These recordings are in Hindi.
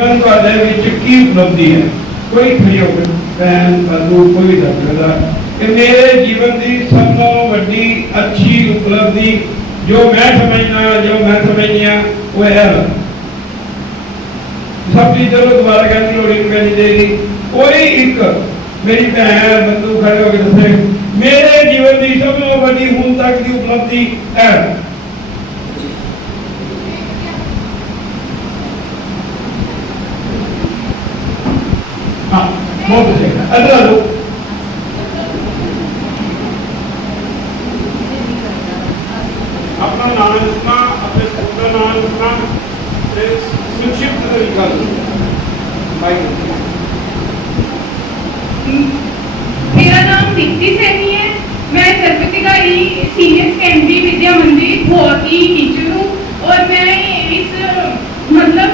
जीवन वाले विच की उपलब्धि है? कोई खड़ी होकर बहन बंधु कोई दस सकता कि मेरे जीवन की सब तो वड्डी अच्छी उपलब्धि जो मैं समझना जो मैं समझनी वो है सब चीजों को दोबारा कहने की लोड़ी कहनी चाहिए। कोई एक मेरी बहन बंधु खड़े होकर दसे मेरे जीवन की सब तो वड्डी हूं तक की उपलब्धि है। हाँ बहुत अच्छा अदरा लो अपना नाम लिखना अपने स्कूल का नाम लिखना संक्षिप्त तरीका मेरा नाम दीप्ति सैनी है। मैं सर्वधिकारी सीनियर सेकेंडरी विद्या मंदिर भोआ की टीचर हूँ और मैं इस मतलब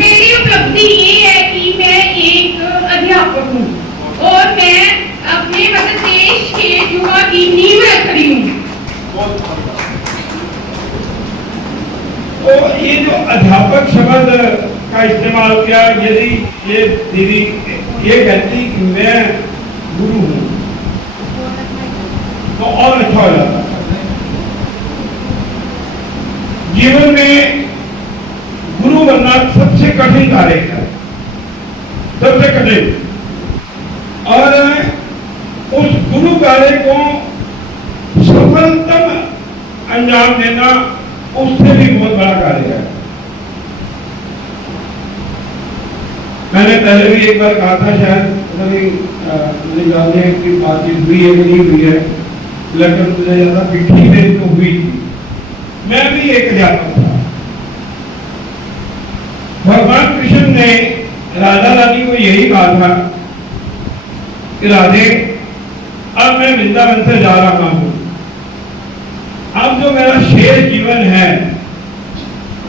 मेरी उपलब्धि ये है कि मैं एक अध्यापक हूँ और मैं अपने मध्य प्रदेश के युवा की नींव रख रही हूँ। तो ये जो अध्यापक शब्द का इस्तेमाल किया यदि ये दीदी ये कहती कि मैं गुरु हूँ तो और अच्छा हो जाता। जीवन में गुरु बनना सबसे कठिन कार्य है, सबसे कठिन, और उस गुरु कार्य को सफलतम अंजाम देना उससे भी बहुत बड़ा कार्य है। मैंने पहले भी एक बार कहा था, शायद मुझे जानने की बातचीत हुई है कि नहीं हुई है, लेकिन मुझे ज्यादा पीठी मेरी तो हुई थी। मैं भी एक अध्यापक था। भगवान कृष्ण ने राधा रानी को यही कहा था कि राधे अब मैं वृंदावन से जा रहा हूं, अब जो मेरा शेष जीवन है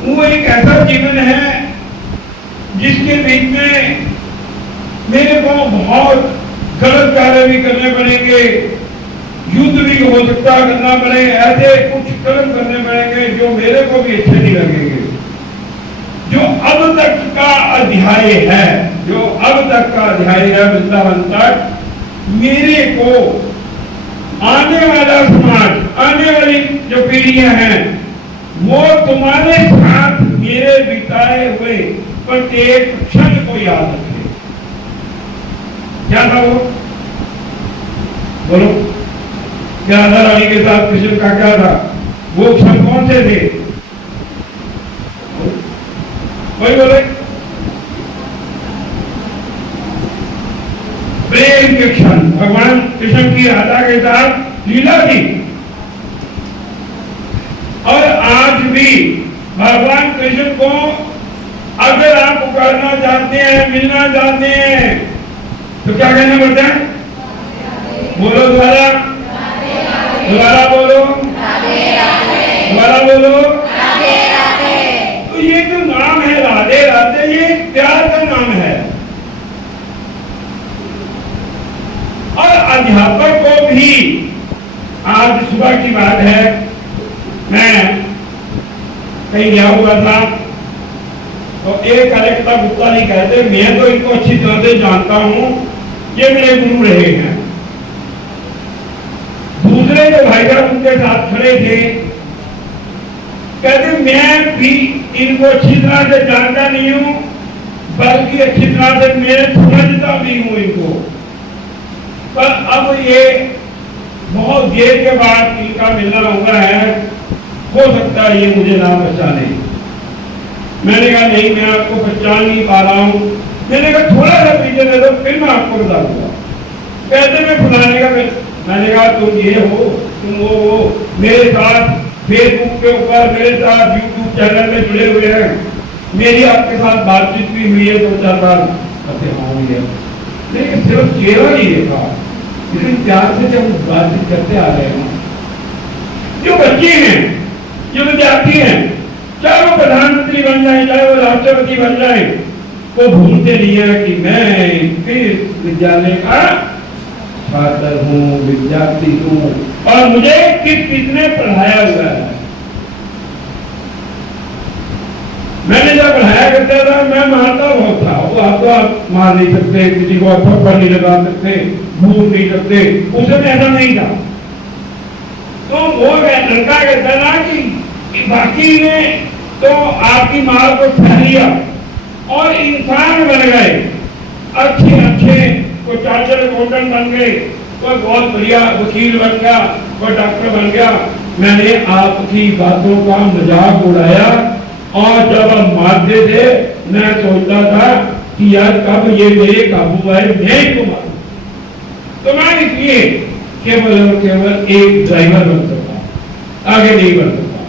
वो एक ऐसा जीवन है जिसके बीच में मेरे को बहुत गलत कार्य भी करने पड़ेंगे, युद्ध भी हो सकता करना पड़े, ऐसे कुछ कर्म करने पड़ेंगे जो मेरे को भी अच्छे नहीं लगेंगे। जो अब तक का अध्याय है, जो अब तक का अध्याय है वृंदावन तक, मेरे को आने वाला समाज, आने वाली जो पीढ़ियां हैं वो तुम्हारे साथ मेरे बिताए हुए प्रत्येक क्षण को याद रखे। क्या था वो? बोलो, क्या राधा रानी के साथ कृष्ण का क्या था? वो क्षण कौन से थे? कोई बोले? प्रेम के क्षण। भगवान कृष्ण की राधा के साथ लीला थी। और आज भी भगवान कृष्ण को अगर आप पुकारना चाहते हैं, मिलना चाहते हैं, तो क्या कहना पड़ता है? बोलो दोबारा, दोबारा बोलो, दोबारा बोलो। तो ये जो नाम है राधे राधे, ये प्यार का नाम है। और अध्यापक को भी, आज सुबह की बात है, मैं कहीं गया हुआ था तो एक कलेक्टर गुप्ता नहीं कहते, मैं तो इनको अच्छी तरह से जानता हूं, ये मेरे गुरु रहे हैं। दूसरे जो भाई साहब उनके साथ खड़े थे कहते मैं भी इनको अच्छी तरह से जानता नहीं हूं, बल्कि अच्छी तरह से मैं समझता भी हूं इनको। पर अब ये बहुत देर के बाद इनका मिलना हुआ है, हो सकता है ये मुझे ना पहचाने। मैंने कहा नहीं, मैं आपको पहचान नहीं पा रहा हूं। मैंने कहा थोड़ा सा पीछे दे दो, फिर मैं आपको बता दूंगा। कहते मैं फुलाने का, मैंने कहा तुम ये हो, तुम वो मेरे साथ फेसबुक के ऊपर, मेरे साथ यूट्यूब चैनल में जुड़े हुए हैं, मेरी आपके साथ बातचीत भी हुई है 2-4 बार। कहते हाँ हुई है, लेकिन सिर्फ चेहरा नहीं देखा, लेकिन प्यार से जब बातचीत करते आ रहे हैं। जो बच्चे हैं, जो विद्यार्थी हैं, चाहे वो प्रधानमंत्री बन जाए, चाहे वो राष्ट्रपति बन जाए, वो भूलते नहीं है कि मैं किस विद्यालय का छात्र हूँ, विद्यार्थी हूँ और मुझे किसने पढ़ाया हुआ है। मैंने जब पढ़ाया करता था मैं मारता बहुत था, वो आपको आप मार नहीं सकते, किसी को थप्पड़ नहीं लगा सकते, घूर नहीं सकते, उस समय ऐसा नहीं था। तो वो लड़का कहता था कि बाकी ने तो आपकी मार को सह लिया और इंसान बन गए, अच्छे अच्छे, कोई चार्टर अकाउंटेंट बन गए, कोई बहुत बढ़िया वकील बन गया, कोई डॉक्टर बन गया। मैंने आपकी बातों का मजाक उड़ाया और जब हम मारते थे मैं सोचता था कि यार कब ये मेरे काबू आए, मैं इनको मारूं। तो मैं इसलिए केवल और केवल एक ड्राइवर बन सकता, आगे नहीं बढ़ सकता।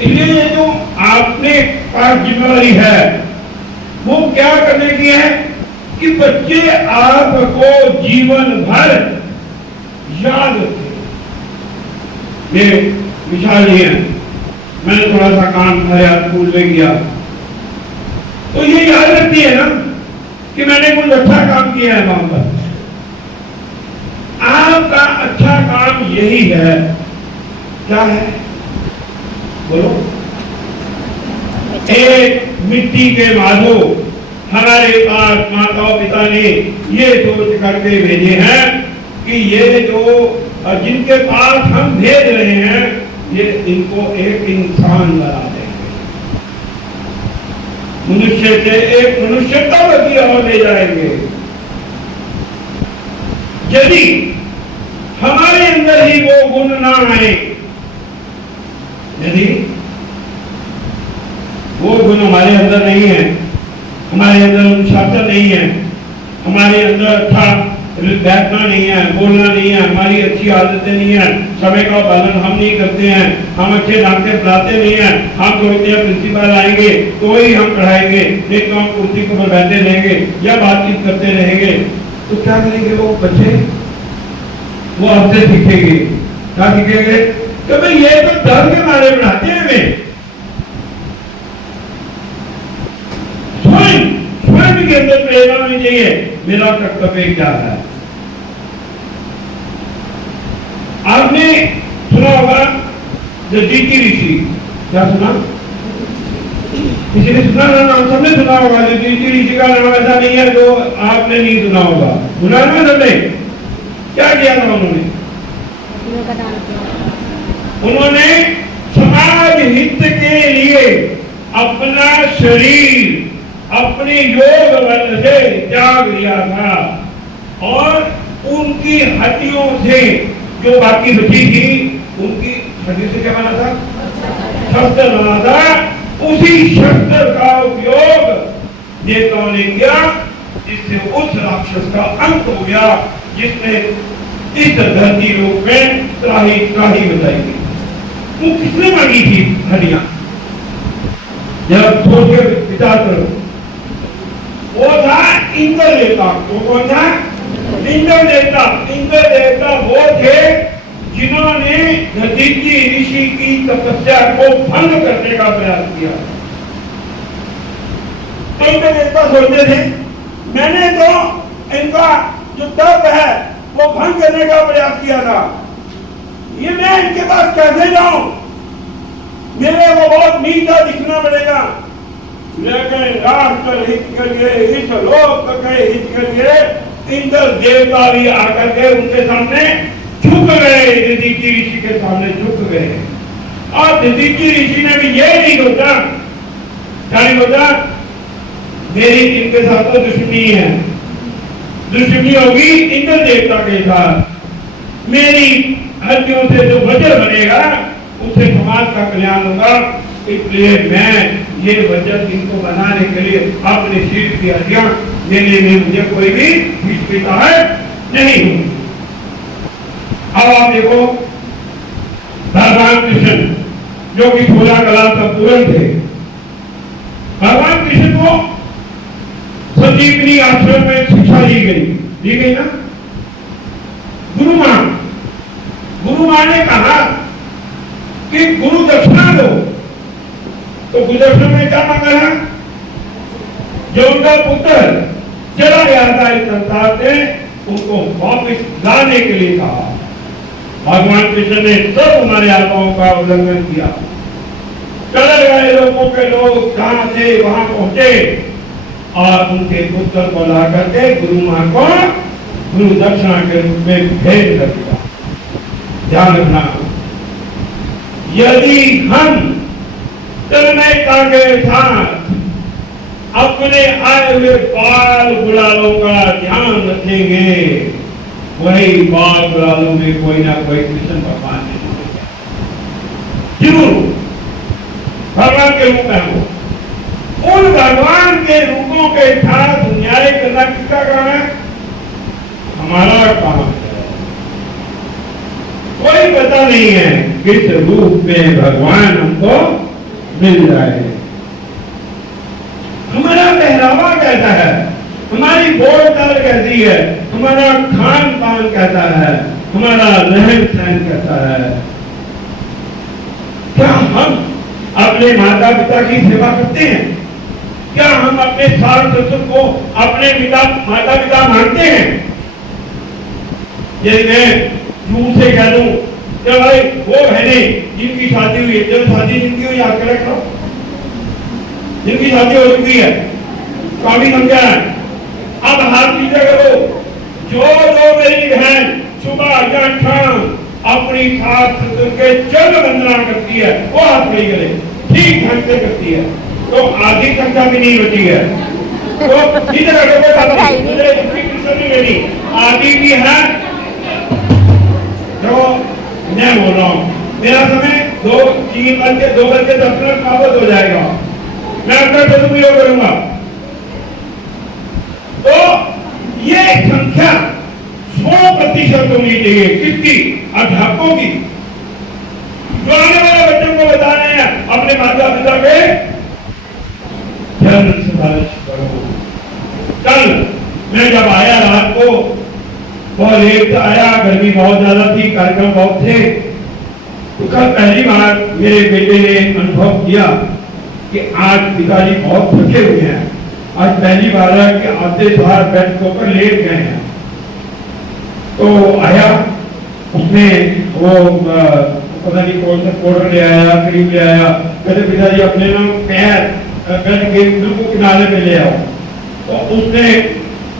इसलिए ये जो आपने पास जिम्मेदारी है वो क्या करने की है कि बच्चे आपको जीवन भर याद रखें। ये विशाल जी है, मैंने थोड़ा सा काम था स्कूल में किया तो ये याद रखती है ना कि मैंने कुछ अच्छा काम किया है वहां पर। आपका अच्छा काम यही है, क्या है बोलो? एक मिट्टी के माधो हमारे पास माताओं पिता ने ये सोच करके भेजे हैं कि ये जो जिनके पास हम भेज रहे हैं ये इनको एक इंसान बना देंगे, मनुष्य से एक मनुष्यता की ओर ले जाएंगे। यदि हमारे अंदर ही वो गुण ना आए, यदि वो गुण हमारे अंदर नहीं है, हमारे अंदर अनुशासन नहीं है, हमारे अंदर अच्छा बैठना नहीं है, बोलना नहीं है, हमारी अच्छी आदतें नहीं है, समय का पालन हम नहीं करते हैं, हम अच्छे ढंग से पढ़ाते नहीं हैं, हम सोचते हैं प्रिंसिपल आएंगे तो ही हम पढ़ाएंगे, नहीं तो हम कुर्सी पर बैठे रहेंगे या बातचीत करते रहेंगे, तो क्या करेंगे वो बच्चे? वो आपसे सीखेंगे, क्या सीखेंगे? तो भाई ये तो डर के मारे पढ़ाते हैं हमें। स्वयं के अंदर प्रेरणा होनी चाहिए, मेरा कर्तव्य क्या है। आपने सुना होगा दधीचि ऋषि, क्या सुना? किसी ने सुना ना? नाम सबने सुना होगा। दधीचि ऋषि का नाम ऐसा नहीं है जो आपने नहीं सुना होगा, सुना ना सबने? क्या किया था उन्होंने? उन्होंने समाज हित के लिए अपना शरीर अपने योग बल से त्याग दिया था और उनकी हड्डियों से जो बाकी बची थी उनकी हड्डी से क्या बना था? शस्त्र बना था। उसी शस्त्र का उपयोग नेताओं ने किया जिससे उस राक्षस का अंत हो गया जिसने इस धरती लोक में त्राही त्राही बताई गई। वो किसने मांगी थी हड्डियां? जब छोड़ के विचार करो, वो था इंद्र देवता। वो कौन था? इंद्र देवता। इंद्र देवता वो थे जिन्होंने दधीचि ऋषि की तपस्या को भंग करने का प्रयास किया। तो इंद्र देवता सोचते थे मैंने तो इनका जो तप है वो भंग करने का प्रयास किया था, ये मैं इनके पास कैसे जाऊं? मेरे को बहुत नीचा दिखना पड़ेगा। लेकिन राष्ट्र हित के लिए, इस लोक के हित के लिए इंद्र देवता भी आकर के उनके सामने झुक गए, दधीचि ऋषि के सामने झुक गए। और दधीचि ऋषि ने भी ये नहीं सोचा, क्या नहीं सोचा? मेरी इनके साथ तो दुश्मनी है, दुश्मनी होगी इंद्र देवता के साथ। मेरी हड्डियों से जो वज्र बनेगा उससे समाज का कल्याण होगा, इसलिए मैं ये वजह इनको बनाने के लिए अपने शरीर की हड्डियां देने में मुझे कोई भी हिचकिचाहट नहीं होगी। अब आप देखो भगवान कृष्ण जो कि 16 कला का पूर्ण थे, भगवान कृष्ण को संजीवनी आश्रम में शिक्षा दी गई ना। गुरु मां ने कहा कि गुरु दक्षिणा दो, तो गुरु दक्षिणा में क्या मांगा है? जो उनका पुत्र चला गया था इस संसार से उनको वापस लाने के लिए कहा। भगवान कृष्ण ने सब हमारे आत्माओं का उल्लंघन किया। चले गए लोगों के लोग जहां थे वहां पहुंचे और उनके पुत्र को ला करके गुरु मां को गुरु दक्षिणा के रूप में भेज कर दिया। ध्यान रखना, यदि हम तन्मयता के साथ अपने आए हुए बाल गुलालों का ध्यान रखेंगे, वही बाल गुलालों में कोई ना कोई कृष्ण भगवान जरूर भगवान के रूप में हो। उन भगवान के रूपों के साथ न्याय करना किसका काम है? हमारा काम है। कोई पता नहीं है किस रूप में भगवान हमको मिल जाए। हमारा पहरावा कैसा है, हमारी बोलचाल कैसी है, हमारा खान पान कैसा है, हमारा रहन सहन कैसा है। क्या हम अपने माता पिता की सेवा करते हैं? क्या हम अपने सास ससुर को अपने माता पिता मानते हैं? यदि मैं मुंह से कह दूं कि भाई वो बहनें जिनकी शादी हुई है, जब शादी जिनकी हुई याद कर रखो, जिनकी शादी हो चुकी है, काफी समझा है। अब हाथ नीचे करो, जो मेरी बहन सुबह या शाम अपनी सास ससुर के चरण वंदना करती है, वो हाथ नहीं करे, ठीक ढंग से करती है, तो आधी संख्या भी नहीं बची है। तो नीचे आधी भी है। जो मैं बोल रहा हूँ, मेरा समय 2 बज के 10 मिनट काबत हो जाएगा, मैं अपना सदुपयोग करूंगा। तो ये संख्या 100% होनी चाहिए। किसकी? अध्यापकों की, जो आने वाले बच्चों को बता रहे हैं अपने माता पिता के धर्म सिफारिश करो। कल मैं जब आया रात को बहुत लेट से आया, गर्मी बहुत ज्यादा थी, कार्यक्रम बहुत थे, तो कल पहली बार मेरे बेटे ने अनुभव किया कि आज पिताजी बहुत थके हुए हैं। आज पहली बार है कि आधे बाहर बेड के ऊपर लेट गए हैं। तो आया, उसने वो पता नहीं कौन सा पाउडर ले आया, क्रीम ले आया, कहते पिताजी अपने ना पैर बेड के बिल्कुल किनारे पे ले आओ। तो उसने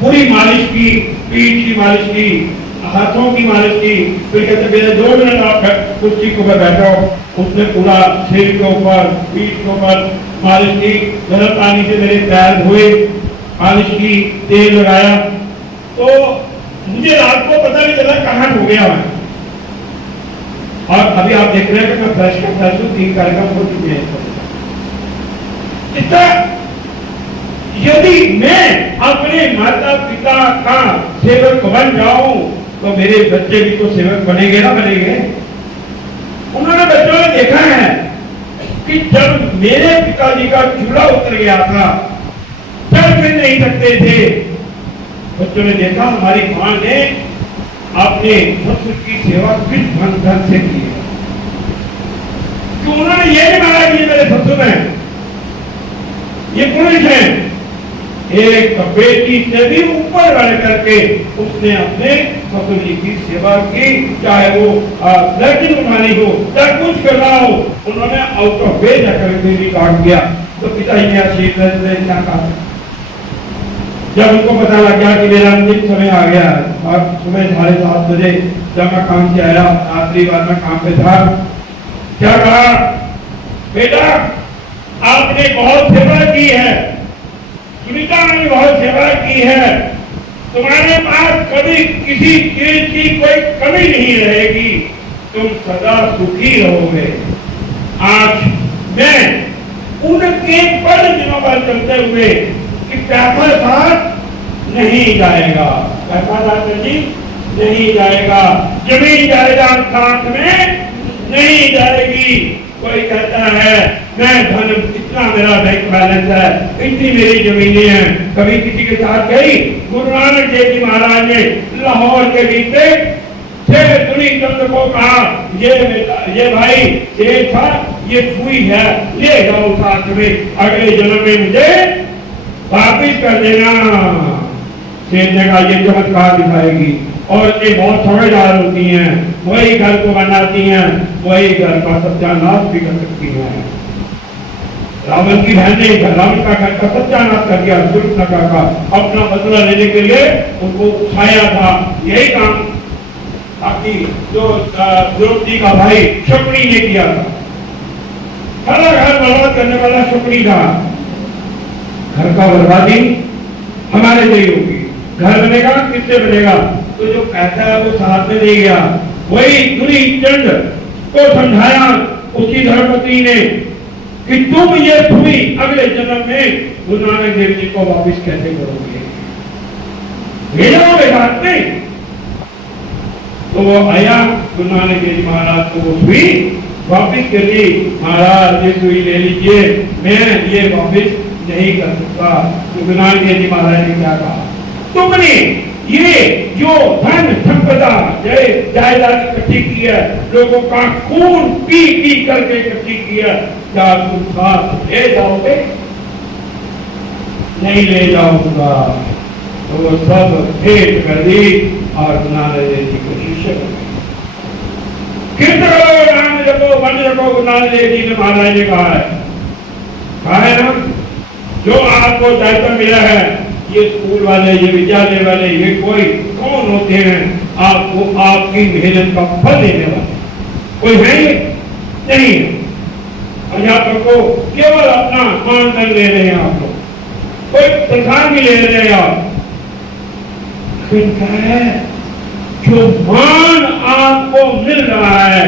पूरी मालिश की, पीठ की मालिश की, हाथों की मालिश की, फिर कहते मेरे 2 मिनट आप कुर्सी के ऊपर बैठो। उसने पूरा सिर के ऊपर, पीठ के ऊपर मालिश की, गर्म पानी से मेरे पैर धोए, मालिश की, तेल लगाया। तो मुझे रात को पता नहीं चला कहाँ हो गया मैं। और अभी आप देख रहे हैं कि मैं फ्रेश का फ्रेश 3 कार्यक्रम हो चुके हैं। यदि मैं अपने माता पिता का सेवक बन जाऊं तो मेरे बच्चे भी तो सेवक बनेंगे ना बनेंगे। उन्होंने बच्चों ने देखा है कि जब मेरे पिताजी का चूड़ा उतर गया था, चल फिर नहीं सकते थे, बच्चों ने देखा हमारी मां ने अपने ससुर की सेवा किस ढंग से की है। तो उन्होंने ये नहीं माना कि मेरे ससुर हैं, ये पुरुष हैं। एक बेटी से भी ऊपर बढ़ करके उसने अपने ससुर जी की सेवा की, चाहे वो ब्लड उठानी हो, चाहे कुछ करना हो, उन्होंने आउट ऑफ वे जाकर भी काट दिया। तो पिताजी ने आशीर्वाद ने क्या कहा? जब उनको पता लग गया कि मेरा अंतिम समय आ गया और सुबह 7:30 बजे जब मैं काम से आया, आखिरी बार मैं काम पे था, क्या कहा? बेटा आपने बहुत सेवा की है, सुनीता ने बहुत सेवा की है, तुम्हारे पास कभी किसी चीज की कोई कमी नहीं रहेगी, तुम सदा सुखी रहोगे। आज मैं उनके पद दिनों पर चलते हुए कि पैसा साथ नहीं जाएगा, पैसा साथ नहीं जाएगा, जमीन जायदाद साथ में नहीं जाएगी। कोई कहता है मैं धन, इतना मेरा बैंक बैलेंस है, इतनी मेरी जमीनें हैं, कभी किसी के साथ गई? गुरु नानक देव जी महाराज ने लाहौर के बीच दुनी चंद्र को कहा, ये भाई ये था, ये सुई है, ले जाओ साथ में, अगले जन्म में मुझे वापिस कर देना। ने कहा ये चमत्कार दिखाएगी, और ये बहुत समझदार होती हैं, वही घर को बनाती हैं, वही घर का सत्यानाश भी कर सकती हैं। रावण की बहन ने रावण का घर का सत्यानाश कर दिया, शूर्पणखा का अपना बदला लेने के लिए उनको उठाया था। यही काम बाकी जो द्रौपदी का भाई शकुनी ने किया था। सारा घर बर्बाद करने वाला शकुनी था। घर का बर्बादी हमारे लिए होगी। घर बनेगा किससे बनेगा? तो जो कहता है वो साथ में दे गया। वही दुरीचंद को समझाया उसकी धर्मपत्नी ने कि तुम ये भूमि अगले जन्म में गुरु नानक देव जी को वापिस कैसे करोगे, भेजोगे साथ में? तो वो आया, गुरु नानक देव जी महाराज को वो सुई वापिस कर दी। महाराज ये सुई ले लीजिए, मैं ये वापिस नहीं कर सकता। तो गुरु नानक देव जी महाराज ने क्या कहा? तुमने ये जो धन संपदा जायदाद इकट्ठी की है, लोगों का खून पी पी करके इकट्ठी की है, क्या तुम साथ ले जाओगे? नहीं ले जाऊंगा। तो वो सब भेंट कर दी और नानक देव जी को शिष्य बन गए। कीर्तन करो, नाम जपो, वन जपो, गुरु नानक देव जी ने महाराज ने कहा है ना, जो आपको दायित्व मिला है, ये स्कूल वाले, ये विद्यालय वाले, ये कोई कौन होते हैं आपको आपकी मेहनत का फल देने वाले? कोई है ये? नहीं। अध्यापक को केवल अपना मानधन ले रहे हैं आप लोग, कोई तनख्वाह भी ले रहे हैं आप। है जो मान आपको मिल रहा है,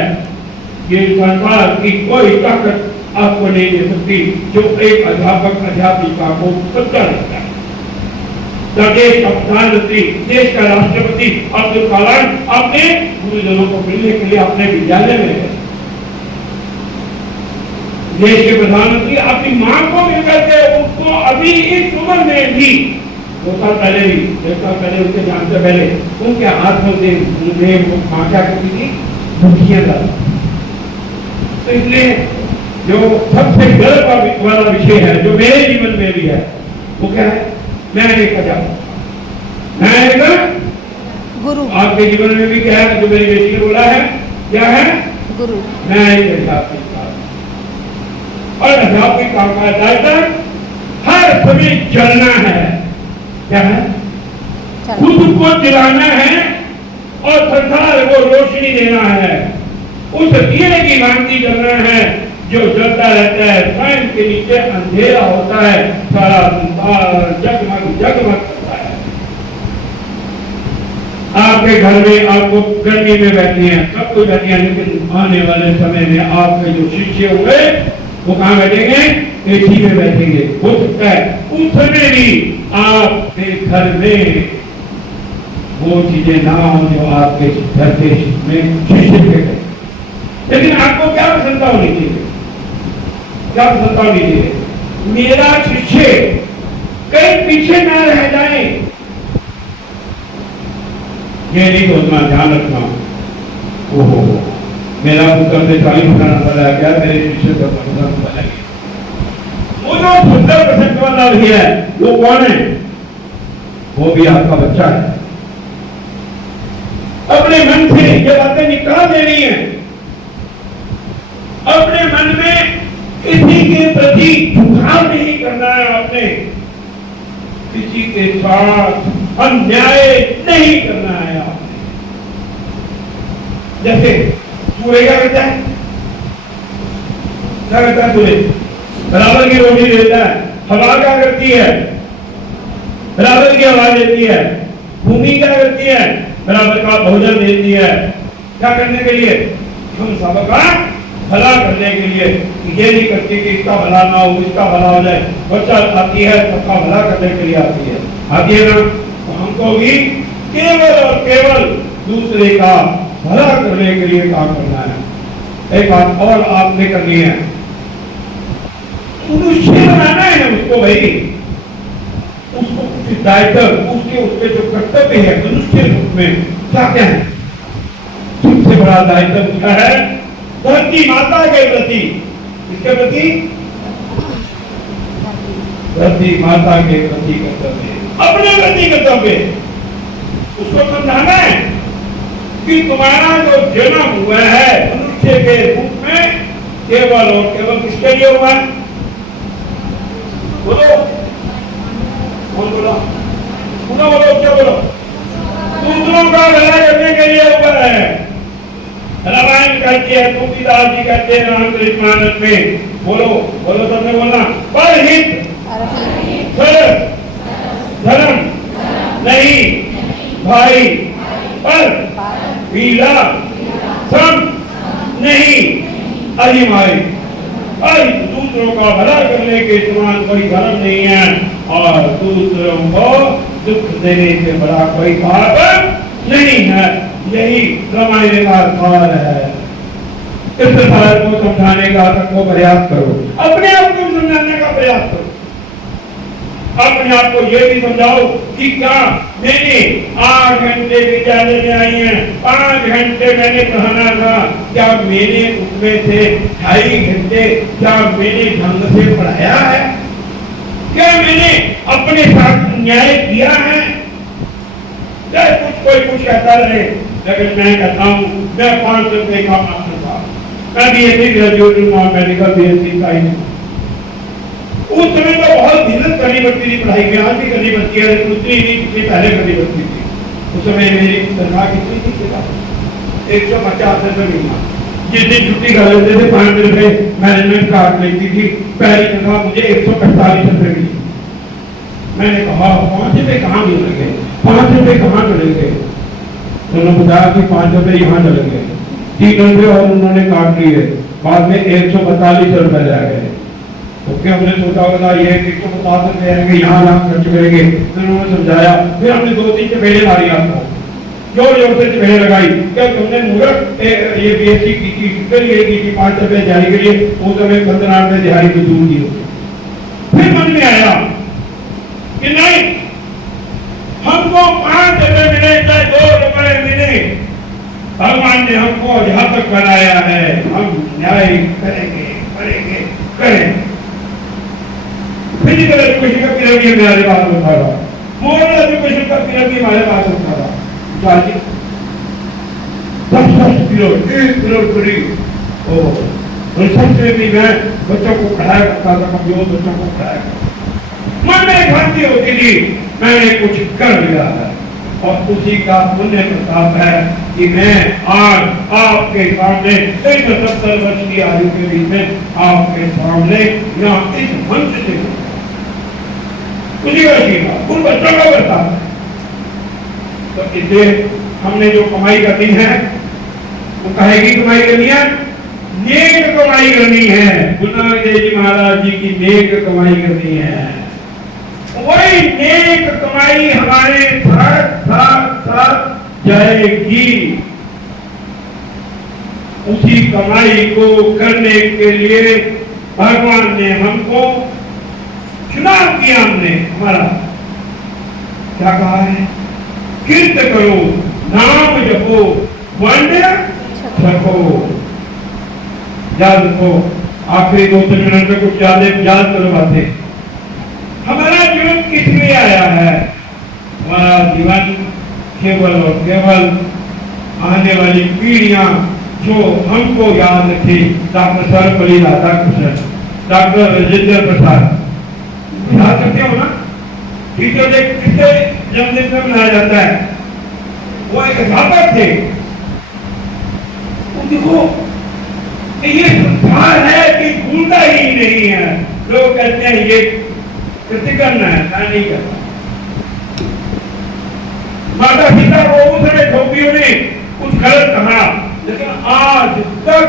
ये संसार की कोई ताकत आपको नहीं दे सकती, जो एक अध्यापक अध्यापिका को सच्चा लगता है। देश का प्रधानमंत्री, देश का राष्ट्रपति अब्दुल कलाम अपने गुरुजनों को मिलने के लिए अपने विद्यालय में गए। देश के प्रधानमंत्री अपनी मां को मिलकर के उनको अभी इस उम्र में भी 2 साल पहले भी, 1 साल पहले, उनके जान से पहले उनके हाथ में मां क्या करती थी? मुठियां डालती। तो इसलिए जो सबसे गर्व वाला विषय है, जो मेरे जीवन में भी है, वो क्या है? मैं एक अध्यापक, मैं एक गुरु। आपके जीवन में भी क्या है? जो मेरी बेटी ने बोला है, क्या है? गुरु। मैं एक अध्यापिका, और अध्यापिका का दायित्व हर समय चलना है। क्या है? खुद को जलाना है और संसार को रोशनी देना है। उस दिए की भांति चलना है जो जलता रहता है। स्वयं के नीचे अंधेरा होता है, सारा संसार जगमग जगमग करता है। आपके घर में आपको गर्मी में बैठी हैं, सब कुछ बैठी हैं, लेकिन आने वाले समय में आपके जो शिष्य होंगे वो कहाँ बैठेंगे? एसी में बैठेंगे। हो सकता है उस समय भी आपके घर में वो चीजें ना हो जो आपके घर के में शिष्य के गए, लेकिन आपको क्या प्रसन्नता होनी चाहिए? क्या प्रसन्नता होनी चाहिए? मेरा शिष्य कहीं पीछे ना रह जाए, ये नहीं सोचना, ध्यान रखना। ओहो, मेरा पुत्र में 40% चला गया, मेरे शिष्य का 10% चला गया। वो जो 70% वाला भी है, वो कौन है? वो भी आपका बच्चा है। अपने मन से ये बातें निकाल देनी है। अपने मन में किसी के प्रति झुकाव नहीं करना है। आपने किसी के साथ अन्याय नहीं करना है। आपने जैसे सूर्य क्या करता है? क्या करता है सूर्य? बराबर की रोशनी देता है। हवा क्या करती है? बराबर की हवा देती है। भूमि क्या करती है? बराबर का भोजन देती है। क्या करने के लिए? हम सबका भला करने के लिए। ये नहीं करती कि इसका भला ना हो, इसका भला हो जाए। बच्चा आती है सबका भला करने के लिए आती है ना। तो हमको भी केवल और केवल दूसरे का भला करने के लिए काम करना है। एक बात और आपने करनी है, मनुष्य बनाना है उसको भाई। उसको कुछ दायित्व, उसके जो कर्तव्य है मनुष्य रूप में क्या क्या है? सबसे बड़ा दायित्व उसका है धरती माता के प्रति। किसके प्रति? धरती माता के प्रति कर्तव्य है। अपने प्रति कर्तव्य उसको समझाना है कि तुम्हारा जो जन्म हुआ है मनुष्य के रूप में केवल और केवल किसके लिए हुआ है? बोलो, कौन बोला? पुनः बोलो, क्या बोलो? दूसरों का भला करने के लिए हुआ है। रामायण कहती है, तुलसीदास जी कहते हैं रामचरितमानस में, बोलो बोलो, सबने बोलना, परहित धर्म नहीं भाई, पर पीला सम नहीं अहिमाई। दूसरों का भला करने के समान कोई धर्म नहीं है और दूसरों को दुख देने से बड़ा कोई पाप नहीं है। यही रामायण का सार है। इस सार को समझाने का सबको प्रयास करो, अपने आप को समझाने का प्रयास करो, अपने आप को यह भी समझाओ कि क्या मैंने 8 घंटे विद्यालय में आई हैं, 5 घंटे मैंने पढ़ाना था, क्या मैंने उसमें से 2.5 घंटे क्या मैंने ढंग से पढ़ाया है? क्या मैंने अपने साथ न्याय किया है? चाहे कोई कुछ कहता रहे, लेकिन मैं कहता हूँ मैं 5 रुपए का मास्टर था, मैं BSc ग्रेजुएट हूँ, मेडिकल BSc का ही। उस समय तो बहुत मेहनत करनी पड़ती थी पढ़ाई में, आज भी करनी पड़ती है, उतनी नहीं जितनी पहले करनी पड़ती थी। उस समय मेरी तनख्वाह कितनी थी? 150 रुपए महीना। जिस दिन छुट्टी कर लेते थे 5 रुपए मैनेजमेंट काट लेती थी, पहली तनख्वाह मुझे 145 रुपए मिली। मैंने कहा 5 रुपए कहाँ मिलेंगे, 5 रुपए कहाँ चलेंगे? उन्होंने बताया कि 5 रुपए यहाँ चलेंगे। 3 रुपए और उन्होंने काट लिए, बाद में 142 रुपए रह गए। तो क्या हमने सोचा होगा ये 150 रुपए आएंगे, यहाँ खर्च करेंगे। उन्होंने समझाया, फिर हमने 2-3 चपेड़े मारी आपको, जोर जोर से चपेड़े लगाई। क्या तुमने मूर्ख ये BSc की थी, फिर ये की थी 5 रुपए दिहाड़ी के लिए, वो तुम्हें 15 रुपए दिहाड़ी को दूर दी। फिर मन में आया कि नहीं, हमको 5 रुपए मिले चाहे 2 रुपए मिले, भगवान ने हमको यहाँ तक बनाया है, हम न्याय करेंगे करेंगे करेंगे। फिजिकल एजुकेशन का पीरियड भी हमारे पास होता था, मॉरल एजुकेशन का पीरियड भी हमारे पास होता था। 10 पीरियड, 1 पीरियड फ्री। रिसर्च में भी मैं बच्चों को पढ़ाया करता था, कमजोर बच्चों को पढ़ाया करता। मन में भ्रांति होती थी मैंने कुछ कर लिया है, और उसी का पुण्य प्रताप है कि मैं आज आपके सामने 70 वर्ष की आयु के बीच में आपके सामने यहाँ इस मंच से उसी का उन बच्चों का बता। तो इससे हमने जो कमाई करनी है वो कहेगी कमाई करनी है, नेक कमाई करनी है। गुरु नानक जी महाराज जी की नेक कमाई करनी है। वही नेक कमाई हमारे साथ साथ साथ जाएगी। उसी कमाई को करने के लिए भगवान ने हमको चुनाव किया। हमने हमारा क्या कहा है, कीर्त करो, नाम जपो, वंड छको। याद रखो, आखिरी 2-3 मिनट में कुछ याद करो बातें। हमारा जीवन किस लिए आया है? हमारा जीवन केवल और केवल आने वाली पीढ़ियां जो हमको याद रखे। डॉक्टर सर्वपल्ली राधाकृष्णन, डॉक्टर राजेंद्र प्रसाद, याद करते हो ना? टीचर डे किसके जन्मदिन में मनाया जाता है? वो एक अध्यापक थे। देखो ये संसार है कि भूलता ही नहीं है। लोग कहते हैं ये कृति करना है, मैं नहीं करता। माता पिता को उस समय धोबियों ने कुछ गलत कहा, लेकिन आज तक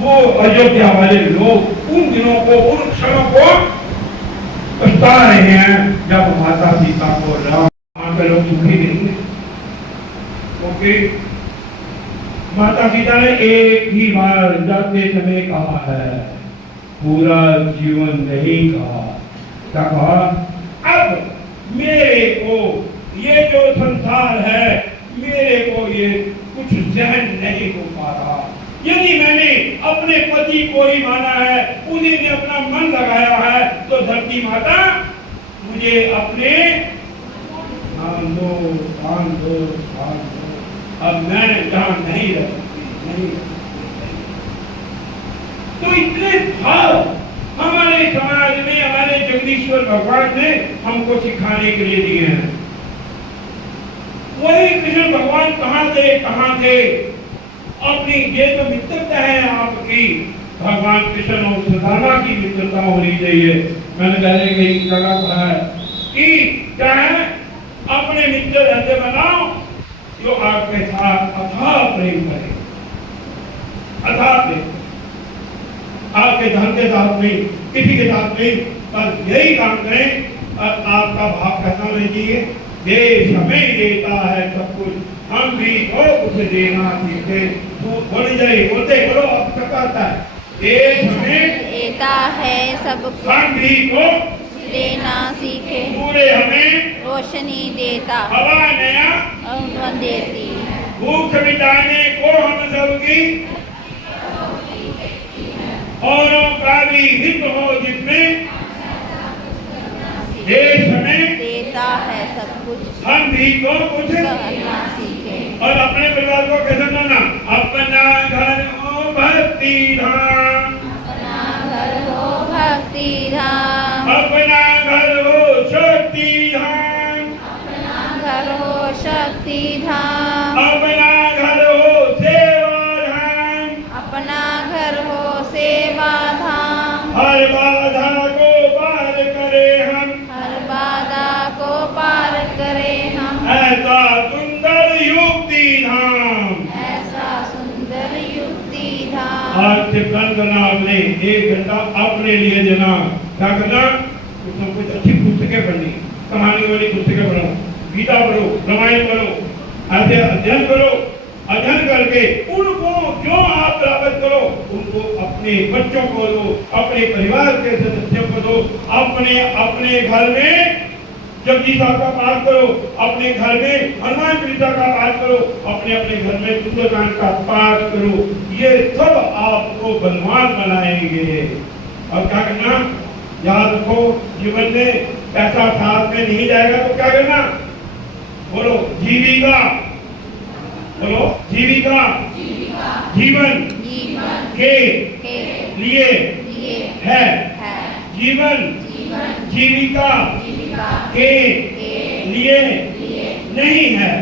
वो अयोध्या वाले लोग उन दिनों को, उन क्षणों को पछता रहे हैं जब माता पिता को राम के लोग सुखी नहीं। ओके, माता पिता ने एक ही बार जाते समय कहा है, पूरा जीवन नहीं कहा। क्या कहा? अब मेरे को ये जो संसार है, मेरे को ये कुछ सहन नहीं हो पा रहा। यदि मैंने अपने पति को ही माना है, उसी ने अपना मन लगाया है, तो धरती माता मुझे अपने दो, दान दो, दान दो। अब मैं जहाँ नहीं रह सकती, नहीं रह सकती। तो इतने भाव हमारे समाज में हमारे जगदीश्वर भगवान ने हमको सिखाने के लिए दिए हैं। वही कृष्ण भगवान कहाँ थे? अपनी ये जो मित्रता है आपकी, भगवान कृष्ण और सुदामा की मित्रता होनी चाहिए। मैंने पहले कई जगह पढ़ा है कि क्या है, अपने मित्र ऐसे बनाओ जो आपके साथ अथाह प्रेम करे, अथाह प्रेम। आपके धन के साथ नहीं, किसी के साथ नहीं, बस यही काम करें और आपका भाव कैसा होना चाहिए? देश हमें देता है सब कुछ, हम भी तो उसे देना सीखे। तो बोली जाए, बोलते बोलो, अब तक आता है। देश हमें देता है सब कुछ, हम भी तो लेना सीखे। सूर्य हमें रोशनी देता, हवा नया अवन देती। भूख मिटाने को हम सबकी, औरों का भी हित हो जिसमें। देश हमें देता है सब कुछ, हम भी तो कुछ करना सीखे। और अपने परिवार को कैसे बनाना? अपना घर हो भक्ति धाम, अपना घर हो भक्ति धाम, अपना घर हो शक्ति धाम, अपना घर हो शक्ति धाम, अपना घर हो सेवा धाम। अपना घर हो सेवा धाम। हर बाधा को पार करे हम, हर बाधा को पार करे हम। ऐसा सुंदर युक्ति धाम। ऐसा सुंदर युक्ति धाम। आज से प्लान करना, आपने 1 घंटा अपने लिए देना। क्या करना? कुछ अच्छी पुस्तकें पढ़नी, कहानी वाली पुस्तकें पढ़ो, गीता पढ़ो, रामायण पढ़ो, ऐसे अध्ययन करो। अध्ययन करके उनको जो आप प्राप्त करो, उनको अपने बच्चों को दो, अपने परिवार के सदस्यों को दो। अपने घर में जपजी साहब का पाठ करो, अपने घर में हनुमान चालीसा का पाठ करो, अपने घर में सुंदरकांड का पाठ करो। ये सब आपको बलवान बनाएंगे। और क्या करना? याद रखो, जीवन में पैसा साथ में नहीं जाएगा तो क्या करना? बोलो, जीविका। बोलो, जीविका। जीवन के लिए है। जीवन जीविका के लिए नहीं है।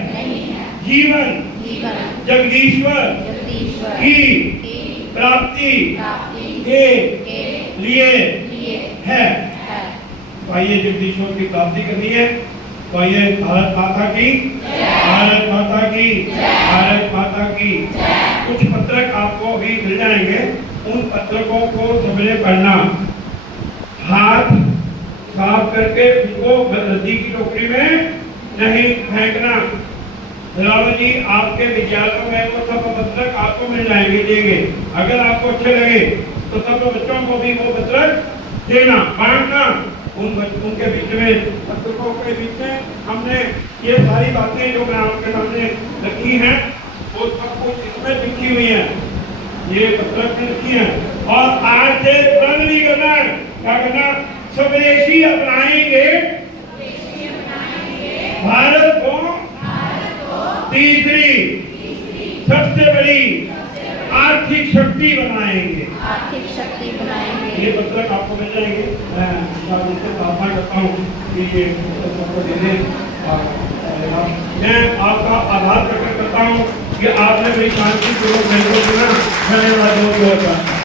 जीवन जगदीश्वर की प्राप्ति के लिए है। आइए जगदीश्वर की प्राप्ति करनी है तो आइए, भारत माता की, भारत माता की, भारत माता की। कुछ पत्रक आपको भी मिल जाएंगे, उन पत्रकों को सबने पढ़ना। हाथ साफ करके उनको रद्दी की टोकरी में नहीं फेंकना। रावल जी, आपके विद्यालयों में वो सब पत्रक आपको मिल जाएंगे, देंगे। अगर आपको अच्छे लगे तो सब बच्चों को भी वो पत्रक देना, बांटना। उनके बीच में, पत्रकों के बीच में हमने ये सारी बातें जो मैं आपके सामने रखी हैं, वो सब कुछ इसमें लिखी हुई है, ये पत्रक में लिखी है। और आज से बंद नहीं करना है। क्या करना? स्वदेशी अपनाएंगे, भारत को तीसरी सबसे बड़ी आर्थिक शक्ति बनाएंगे। आर्थिक शक्ति बनाएंगे। ये पत्रक आपको मिल जाएंगे। मैं इससे प्रार्थना करता हूँ कि ये सबको दे दें। मैं आपका आभार प्रकट करता हूँ कि आपने मेरी शांतिपूर्वक मेरे को सुना। धन्यवाद।